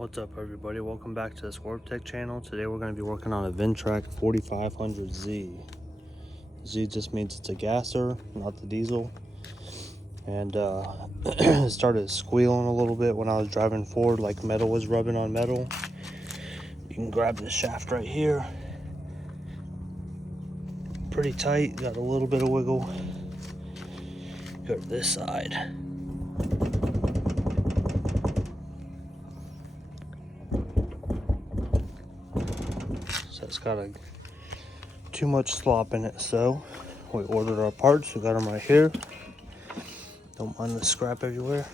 What's up, everybody? Welcome back to the Swerve Tech channel. Today we're going to be working on a Ventrac 4500Z. Z just means it's a gasser, not the diesel. And it started squealing a little bit when I was driving forward, like metal was rubbing on metal. You can grab the shaft right here. Pretty tight, got a little bit of wiggle. Go to this side. So it's got too much slop in it, so we ordered our parts. We got them right here. Don't mind the scrap everywhere.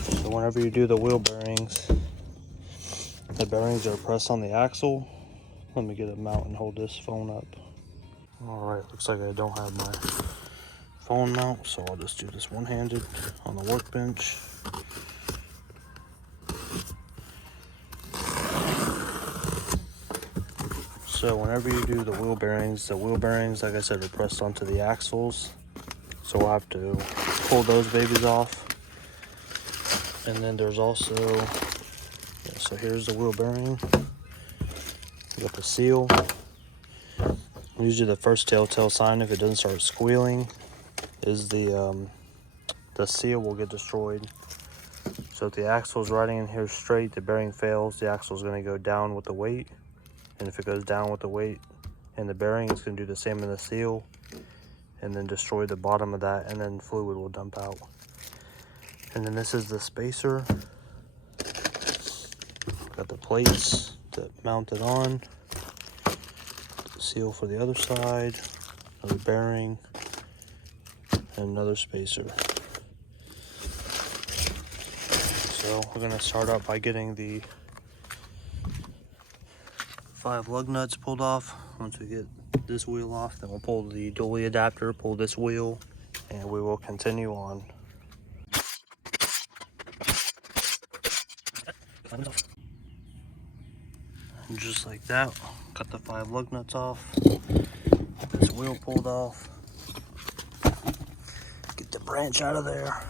So whenever you do the wheel bearings, the bearings are pressed on the axle. Let me get a mount and hold this phone up. Alright, looks like I don't have my phone mount, so I'll just do this one-handed on the workbench. So whenever you do the wheel bearings, like I said, are pressed onto the axles. So we'll have to pull those babies off. And then there's also, so here's the wheel bearing. You got the seal. Usually the first telltale sign, if it doesn't start squealing, is the seal will get destroyed. So if the axle is riding in here straight, the bearing fails, the axle is going to go down with the weight. And if it goes down with the weight and the bearing, it's going to do the same in the seal and then destroy the bottom of that, and then fluid will dump out. And then this is the spacer. Got the plates to mount it on. Seal for the other side, another bearing, and another spacer. So we're going to start out by getting the 5 lug nuts pulled off. Once we get this wheel off, then we'll pull the dually adapter, pull this wheel, and we will continue on. And just like that, cut the 5 lug nuts off, get this wheel pulled off, get the branch out of there.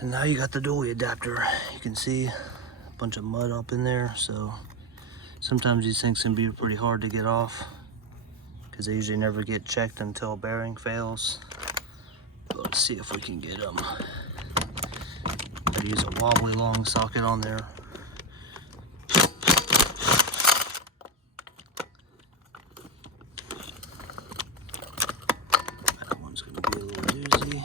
And now you got the dually adapter. You can see a bunch of mud up in there, so sometimes these things can be pretty hard to get off because they usually never get checked until a bearing fails. But let's see if we can get them. Gotta use a wobbly long socket on there. That one's gonna be a little doozy.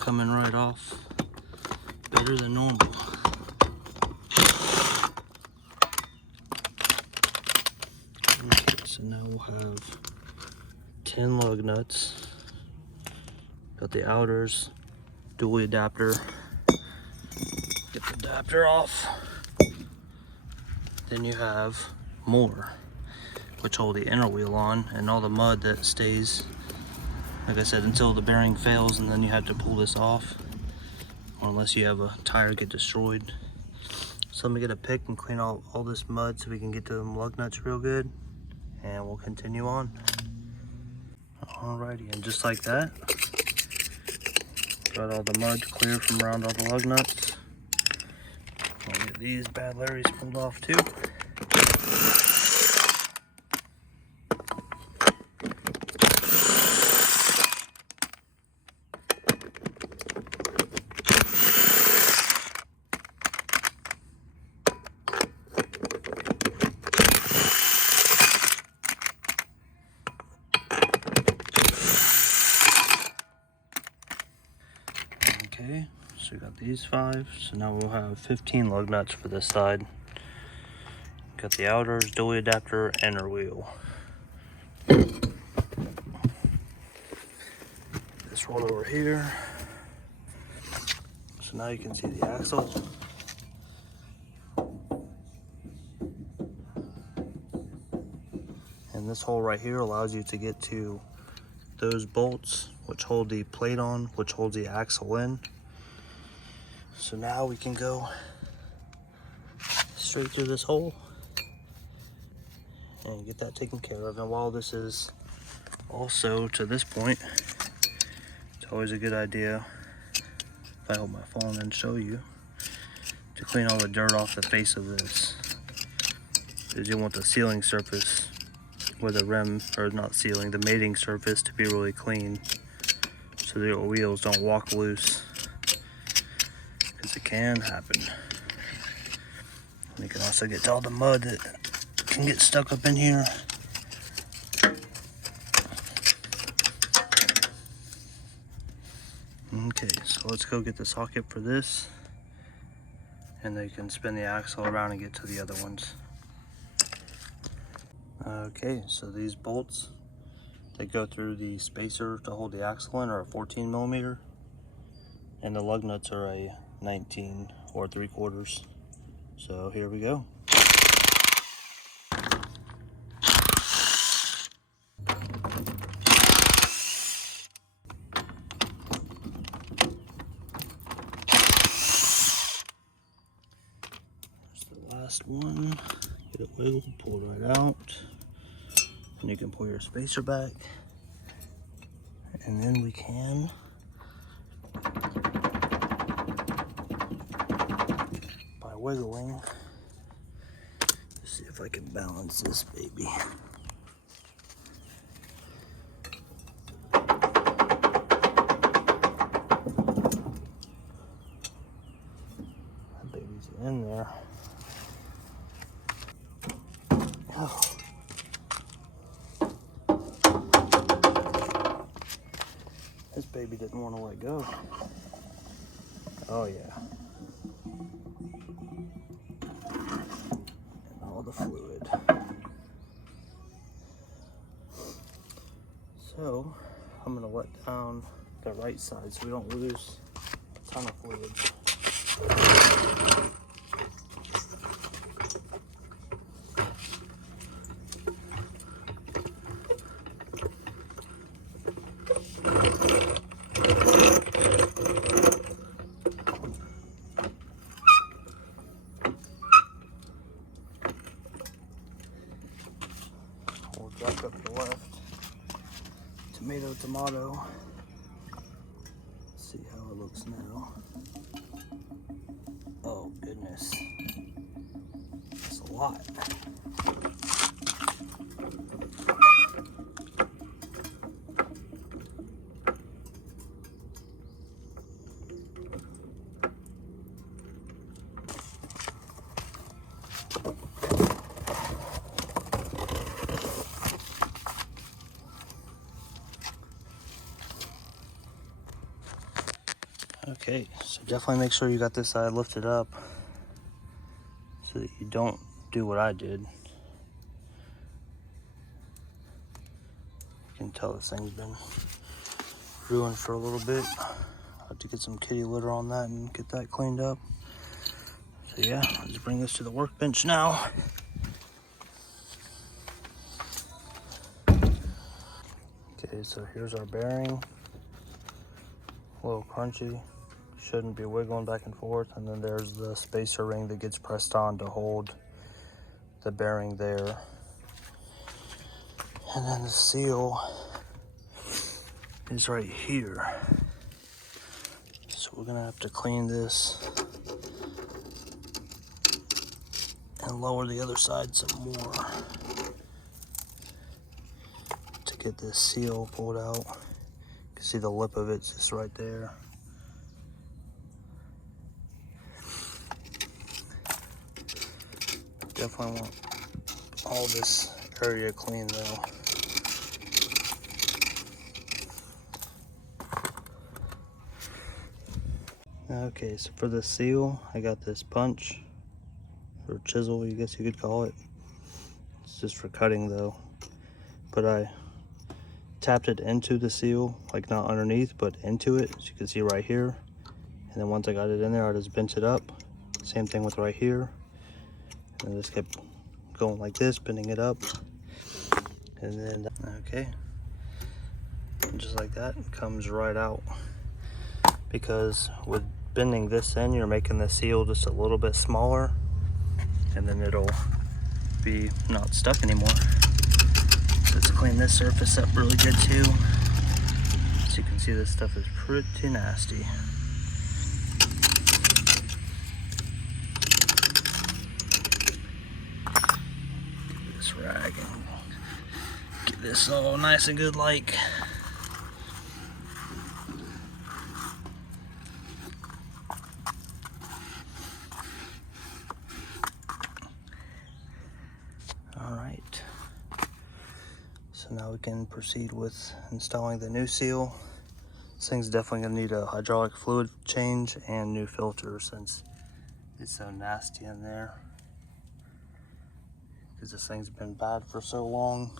Coming right off better than normal. Okay, so now we'll have 10 lug nuts. Got the outers, dually adapter. Get the adapter off. Then you have more, which hold the inner wheel on, and all the mud that stays, like I said, until the bearing fails, and then you have to pull this off, or unless you have a tire get destroyed. So let me get a pick and clean all this mud so we can get to them lug nuts real good, and we'll continue on. Alrighty, and just like that, got all the mud clear from around all the lug nuts. I'll get these bad Larrys pulled off too. Okay, so we got these 5, so now we'll have 15 lug nuts for this side. Got the outers, dually adapter, inner wheel. This one over here. So now you can see the axle. And this hole right here allows you to get to those bolts which hold the plate on, which holds the axle in. So now we can go straight through this hole and get that taken care of. And while this is also to this point, it's always a good idea, if I hold my phone and show you, to clean all the dirt off the face of this, because you want the sealing surface with the rim, or not sealing, the mating surface to be really clean, so the wheels don't walk loose, because it can happen. And you can also get all the mud that can get stuck up in here. Okay, so let's go get the socket for this, and then you can spin the axle around and get to the other ones. Okay, so these bolts, they go through the spacer to hold the axle in, are a 14 millimeter, and the lug nuts are a 19 or 3/4. So here we go. There's the last one. Get it wiggled, pull it right out. And you can pull your spacer back. And then we can by wiggling, see if I can balance this baby. That baby's in there. Oh. This baby didn't want to let go. Oh yeah. And all the fluid. So I'm gonna let down the right side so we don't lose a ton of fluid. We'll jack up the left. Tomato, tomato. Let's see how it looks now. Oh goodness. That's a lot. Okay, so definitely make sure you got this side lifted up so that you don't do what I did. You can tell this thing's been ruined for a little bit. I'll have to get some kitty litter on that and get that cleaned up. So yeah, let's bring this to the workbench now. Okay, so here's our bearing. A little crunchy. Shouldn't be wiggling back and forth. And then there's the spacer ring that gets pressed on to hold the bearing there. And then the seal is right here. So we're gonna have to clean this and lower the other side some more to get this seal pulled out. You can see the lip of it's just right there. Definitely want all this area clean though. Okay, so for the seal, I got this punch, or chisel, I guess you could call it. It's just for cutting though. But I tapped it into the seal, like not underneath, but into it, as you can see right here. And then once I got it in there, I just bent it up. Same thing with right here. And I just kept going like this, bending it up. And then, okay, and just like that, it comes right out. Because with bending this in, you're making the seal just a little bit smaller, and then it'll be not stuck anymore. So let's clean this surface up really good too. As you can see, this stuff is pretty nasty. Get this rag and get this all nice and good like. Alright, so now we can proceed with installing the new seal. This thing's definitely going to need a hydraulic fluid change and new filter since it's so nasty in there. Because this thing's been bad for so long.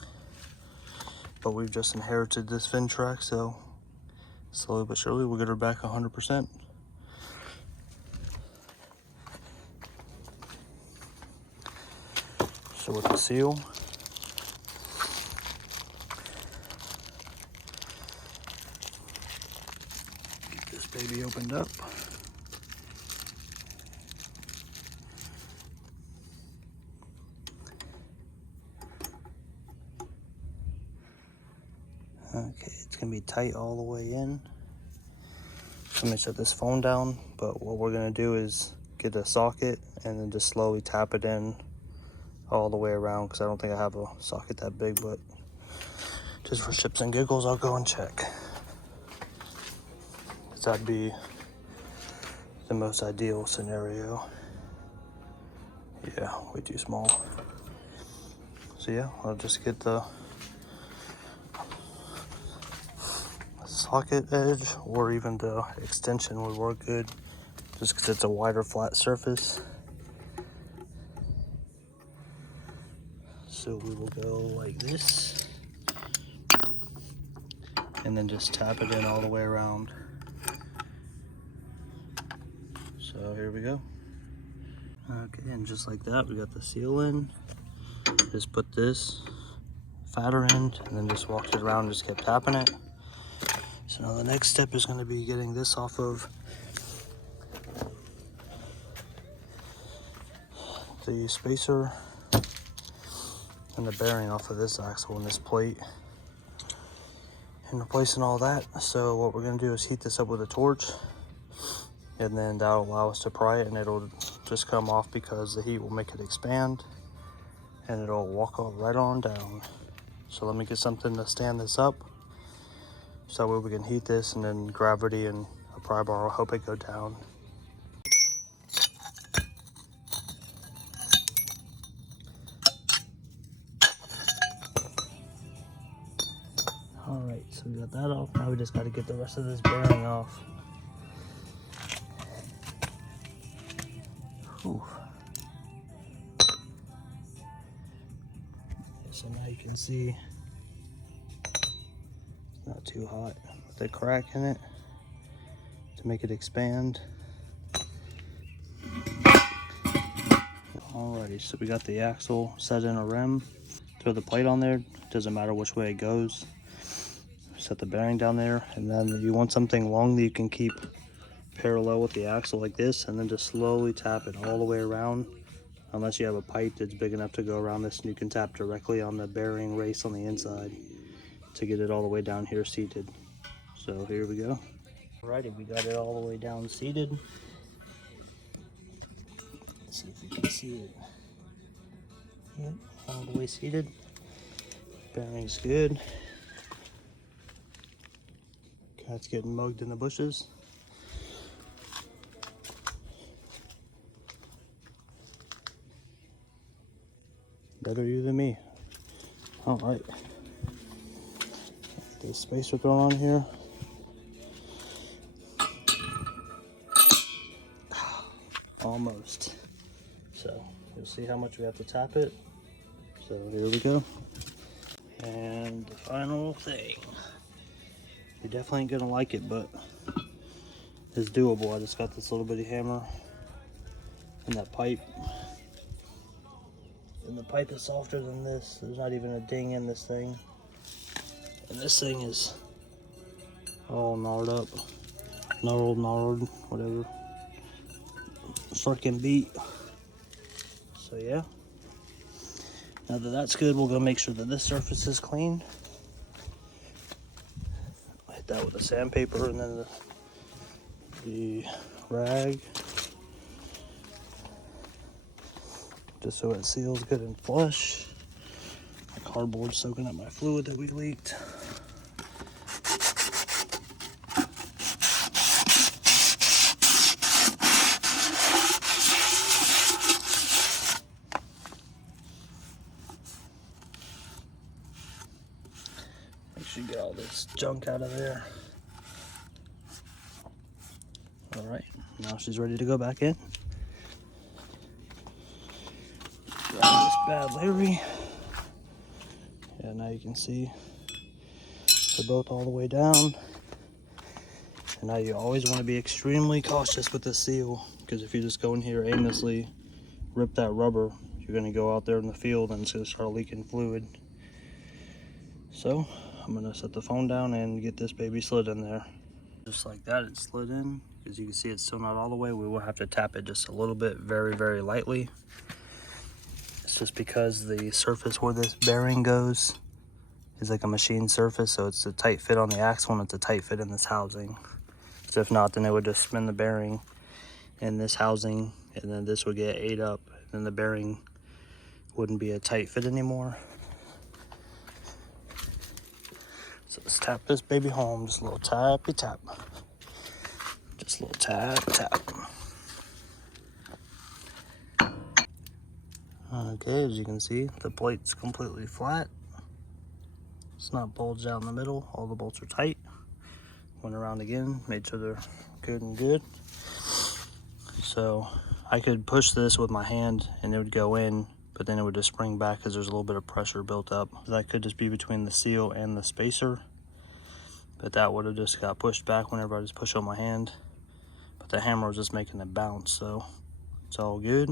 But we've just inherited this Ventrac, so slowly but surely we'll get her back 100%. So with the seal, get this baby opened up. Okay, it's gonna be tight all the way in. Let me set this phone down, but what we're gonna do is get a socket and then just slowly tap it in all the way around, because I don't think I have a socket that big, but just for ships and giggles, I'll go and check. So that'd be the most ideal scenario. Yeah, way too small. So yeah, I'll just get the socket edge, or even the extension would work good, just because it's a wider flat surface. So we will go like this, and then just tap it in all the way around. So here we go. Okay, and just like that, we got the seal in. Just put this fatter end, and then just walked it around and just kept tapping it. So now the next step is going to be getting this off of the spacer and the bearing off of this axle and this plate, and replacing all that. So what we're going to do is heat this up with a torch, and then that'll allow us to pry it, and it'll just come off because the heat will make it expand, and it'll walk right on down. So let me get something to stand this up, so that way we can heat this, and then gravity and a pry bar will help it go down. Alright, so we got that off. Now we just got to get the rest of this bearing off. Whew. So now you can see it's not too hot with the crack in it to make it expand. Alrighty, so we got the axle set in a rim. Throw the plate on there, doesn't matter which way it goes. Set the bearing down there, and then you want something long that you can keep parallel with the axle like this, and then just slowly tap it all the way around, unless you have a pipe that's big enough to go around this, and you can tap directly on the bearing race on the inside to get it all the way down here seated. So here we go. Alrighty, we got it all the way down seated. Let's see if you can see it. Yep, all the way seated. Bearing's good. Cat's getting mugged in the bushes. Better you than me. Alright. The spacer thrown on here. Almost. So you'll see how much we have to tap it. So here we go. And the final thing. You're definitely ain't gonna like it, but it's doable. I just got this little bitty hammer and that pipe, And the pipe is softer than this. There's not even a ding in this thing. And this thing is all gnarled up. Gnarled, whatever. Freaking beat. So yeah. Now that that's good, we'll go make sure that this surface is clean. Hit that with the sandpaper and then the rag. Just so it seals good and flush. My cardboard's soaking up my fluid that we leaked. Make sure you get all this junk out of there. All right, now she's ready to go back in. Grab this bad Larry. Yeah, now you can see they're both all the way down. And now you always want to be extremely cautious with the seal, because if you just go in here aimlessly, rip that rubber, you're going to go out there in the field and it's going to start leaking fluid. So I'm going to set the phone down and get this baby slid in there. Just like that, it slid in. As you can see, it's still not all the way. We will have to tap it just a little bit, very, very lightly. It's just because the surface where this bearing goes is like a machine surface, so it's a tight fit on the axle and it's a tight fit in this housing. So if not, then it would just spin the bearing in this housing and then this would get ate up and then the bearing wouldn't be a tight fit anymore. So let's tap this baby home, just a little tappy tap. Just a little tap tap. Okay, as you can see, the plate's completely flat. It's not bulged out in the middle. All the bolts are tight. Went around again, made sure they're good and good. So I could push this with my hand and it would go in, but then it would just spring back because there's a little bit of pressure built up. That could just be between the seal and the spacer, but that would have just got pushed back whenever I just push on my hand. But the hammer was just making it bounce, so it's all good.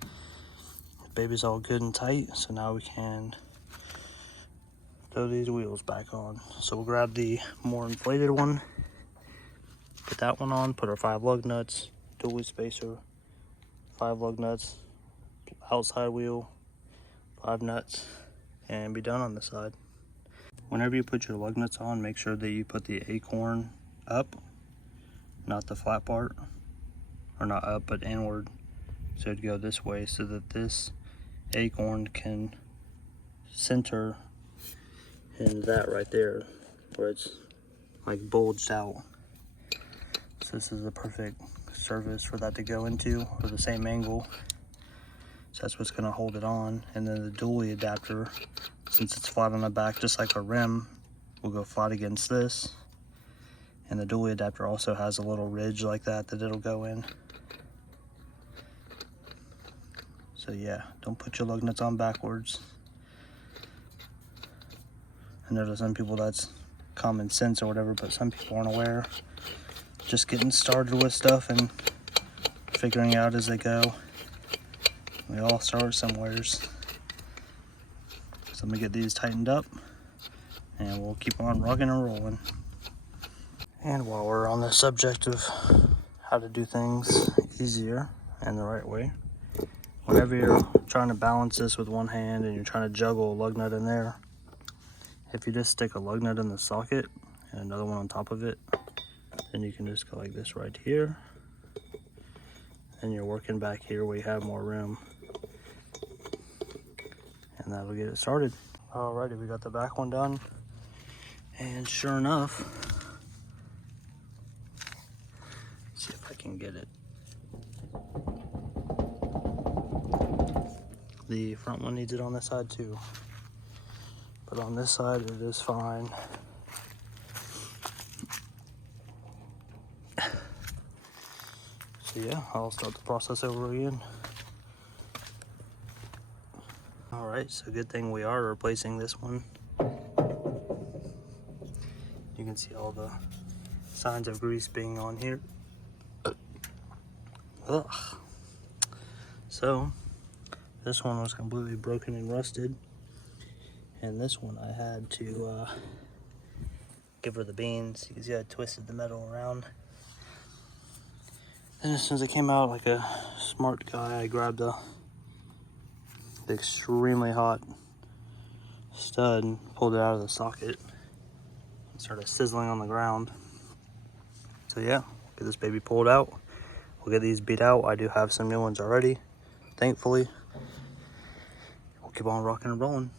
The baby's all good and tight, so now we can throw these wheels back on. So we'll grab the more inflated one, put that one on, put our 5 lug nuts, dually spacer, 5 lug nuts, outside wheel, 5 nuts, and be done on this side. Whenever you put your lug nuts on, make sure that you put the acorn up, not the flat part, or not up, but inward. So it'd go this way so that this acorn can center in that right there where it's like bulged out. So this is the perfect surface for that to go into, or the same angle. So that's what's going to hold it on. And then the dually adapter, since it's flat on the back just like a rim, will go flat against this. And the dually adapter also has a little ridge like that it'll go in. So yeah, don't put your lug nuts on backwards. I know to some people that's common sense or whatever, but some people aren't aware. Just getting started with stuff and figuring out as they go. We all start somewheres. So I'm gonna get these tightened up and we'll keep on rocking and rolling. And while we're on the subject of how to do things easier and the right way, whenever you're trying to balance this with one hand and you're trying to juggle a lug nut in there, if you just stick a lug nut in the socket and another one on top of it, then you can just go like this right here. And you're working back here where you have more room. And that'll get it started. Alrighty, we got the back one done. And sure enough, let's see if I can get it. The front one needs it on this side too. But on this side, it is fine. So yeah, I'll start the process over again. All right, so good thing we are replacing this one. You can see all the signs of grease being on here. Ugh. So This one was completely broken and rusted. And this one I had to give her the beans because I twisted the metal around. And as soon as it came out like a smart guy, I grabbed the extremely hot stud and pulled it out of the socket and started sizzling on the ground. So yeah, get this baby pulled out. We'll get these beat out. I do have some new ones already, thankfully. We'll keep on rocking and rolling.